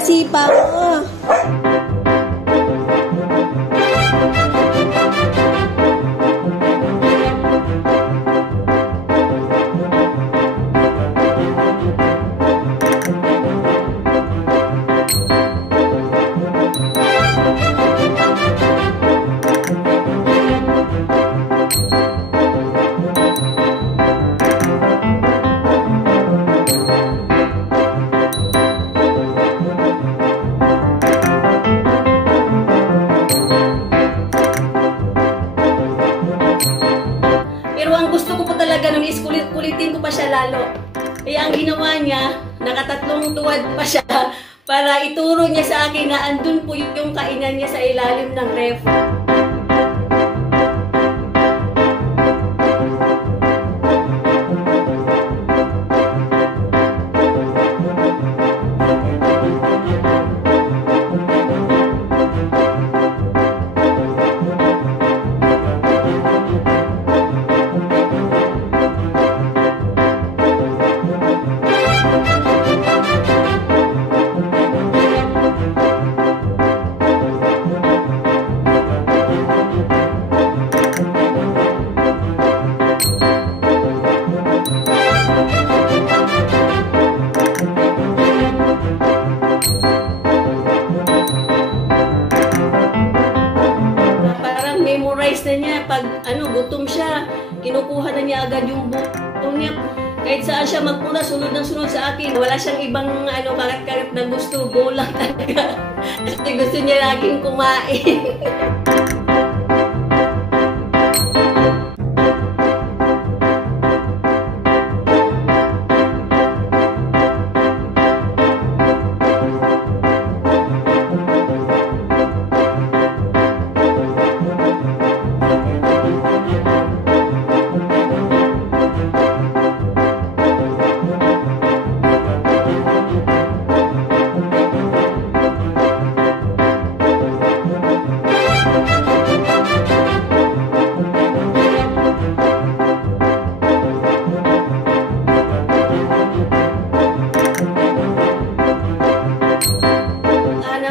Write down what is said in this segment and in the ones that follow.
napakasipa mo. Kulitin ko pa siya lalo. Kaya ang ginawa niya, nakatatlong tuwad pa siya para ituro niya sa akin na andun po yung kainan niya sa ilalim ng ref. Na niya, pag gutom siya, kinukuha na niya agad yung buto niya. Kahit saan siya magpunta, sunod ng sunod sa akin. Wala siyang ibang karat-karat na gusto, bola talaga. Kasi gusto niya laging kumain.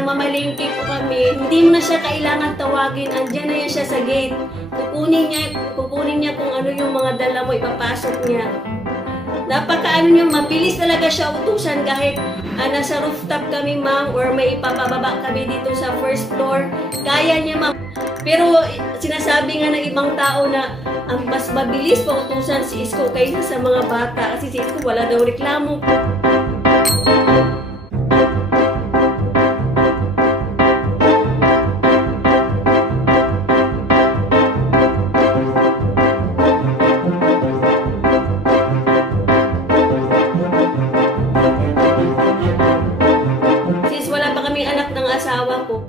Mamalingki po kami, hindi mo na siya kailangan tawagin, andyan na yan siya sa gate. Kukunin niya kung ano yung mga dala mo, ipapasok niya. Niya, mabilis talaga siya utusan kahit nasa rooftop kami ma'am or may ipapababa kami dito sa first floor. Kaya niya ma'am. Pero sinasabi nga ng ibang tao na ang mas mabilis pa utusan si Isko kaysa sa mga bata kasi si Isko wala daw reklamo. Asawa ko,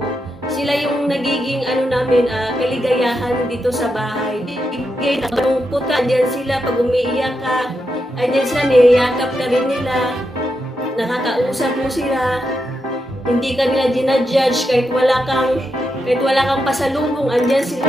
sila yung nagiging namin, kaligayahan dito sa bahay. Bigay na malungkot ka, andyan sila pag umiiyak ka, andyan sila, niyayakap ka rin nila, nakakausap mo sila, hindi ka nila ginajudge kahit wala kang pasalubong, andyan sila.